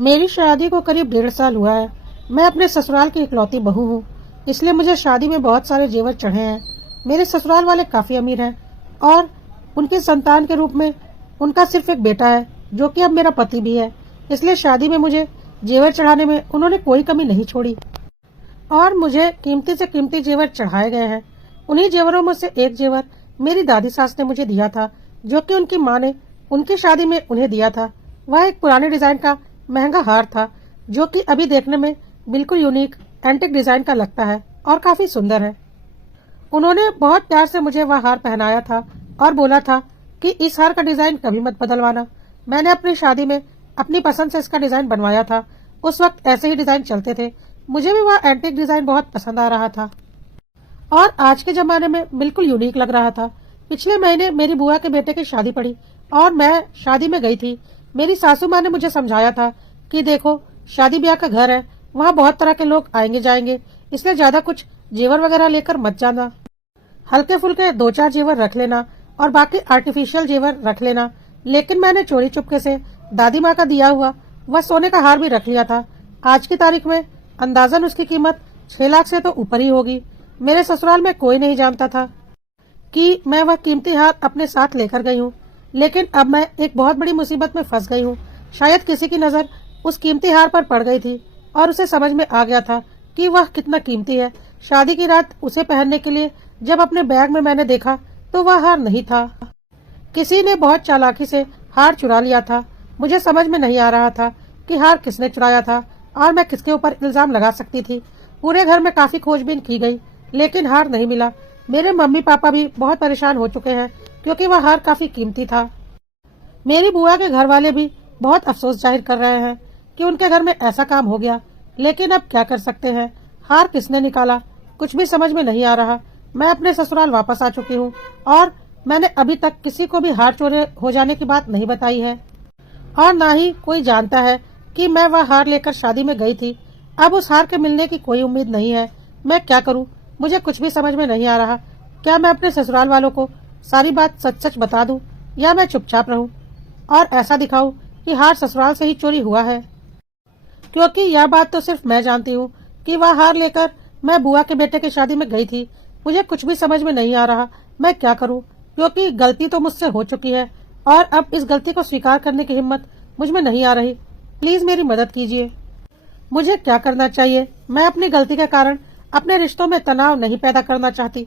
मेरी शादी को करीब 1.5 साल हुआ है। मैं अपने ससुराल की इकलौती बहू हूँ, इसलिए मुझे शादी में बहुत सारे जेवर चढ़े हैं। मेरे ससुराल वाले काफी अमीर हैं और उनके संतान के रूप में उनका सिर्फ एक बेटा है, जो कि अब मेरा पति भी है। इसलिए शादी में मुझे जेवर चढ़ाने में उन्होंने कोई कमी नहीं छोड़ी और मुझे कीमती से कीमती जेवर चढ़ाए गए हैं। उन्हीं जेवरों में से एक जेवर मेरी दादी सास ने मुझे दिया था, जो कि उनकी माँ ने उनकी शादी में उन्हें दिया था। वह एक पुराने डिजाइन का महंगा हार था, जो कि अभी देखने में बिल्कुल यूनिक एंटिक डिजाइन का लगता है और काफी सुंदर है। उन्होंने बहुत प्यार से मुझे वह हार पहनाया था और बोला था कि इस हार का डिजाइन कभी मत बदलवाना। मैंने अपनी शादी में अपनी पसंद से इसका डिजाइन बनवाया था। उस वक्त ऐसे ही डिजाइन चलते थे। मुझे भी वह एंटिक डिजाइन बहुत पसंद आ रहा था और आज के जमाने में बिल्कुल यूनिक लग रहा था। पिछले महीने मेरी बुआ के बेटे की शादी पड़ी और मैं शादी में गई थी। मेरी सासू माँ ने मुझे समझाया था कि देखो, शादी ब्याह का घर है, वहाँ बहुत तरह के लोग आएंगे जाएंगे, इसलिए ज्यादा कुछ जेवर वगैरह लेकर मत जाना। हल्के फुल्के 2-4 जेवर रख लेना और बाकी आर्टिफिशियल जेवर रख लेना। लेकिन मैंने चोरी चुपके से दादी माँ का दिया हुआ वह सोने का हार भी रख लिया था। आज की तारीख में अंदाजन उसकी कीमत 6 लाख से तो ऊपर ही होगी। मेरे ससुराल में कोई नहीं जानता था कि मैं वह कीमती हार अपने साथ लेकर गई हूँ, लेकिन अब मैं एक बहुत बड़ी मुसीबत में फंस गई हूँ। शायद किसी की नजर उस कीमती हार पर पड़ गई थी और उसे समझ में आ गया था कि वह कितना कीमती है। शादी की रात उसे पहनने के लिए जब अपने बैग में मैंने देखा तो वह हार नहीं था। किसी ने बहुत चालाकी से हार चुरा लिया था। मुझे समझ में नहीं आ रहा था कि हार किसने चुराया था और मैं किसके ऊपर इल्जाम लगा सकती थी। पूरे घर में काफी खोजबीन की गई, लेकिन हार नहीं मिला। मेरे मम्मी पापा भी बहुत परेशान हो चुके हैं क्योंकि वह हार काफी कीमती था। मेरी बुआ के घर वाले भी बहुत अफसोस जाहिर कर रहे हैं कि उनके घर में ऐसा काम हो गया, लेकिन अब क्या कर सकते हैं। हार किसने निकाला कुछ भी समझ में नहीं आ रहा। मैं अपने ससुराल वापस आ चुकी हूँ और मैंने अभी तक किसी को भी हार चोरी हो जाने की बात नहीं बताई है और न ही कोई जानता है कि मैं वह हार लेकर शादी में गई थी। अब उस हार के मिलने की कोई उम्मीद नहीं है। मैं क्या करूँ, मुझे कुछ भी समझ में नहीं आ रहा। क्या मैं अपने ससुराल वालों को सारी बात सच सच बता दूं या मैं चुपचाप रहूं और ऐसा दिखाऊं कि हार ससुराल से ही चोरी हुआ है, क्योंकि यह बात तो सिर्फ मैं जानती हूँ कि वह हार लेकर मैं बुआ के बेटे की शादी में गई थी। मुझे कुछ भी समझ में नहीं आ रहा मैं क्या करूँ, क्योंकि गलती तो मुझसे हो चुकी है और अब इस गलती को स्वीकार करने की हिम्मत मुझ में नहीं आ रही। प्लीज मेरी मदद कीजिए। मुझे क्या करना चाहिए? मैं अपनी गलती के कारण अपने रिश्तों में तनाव नहीं पैदा करना चाहती।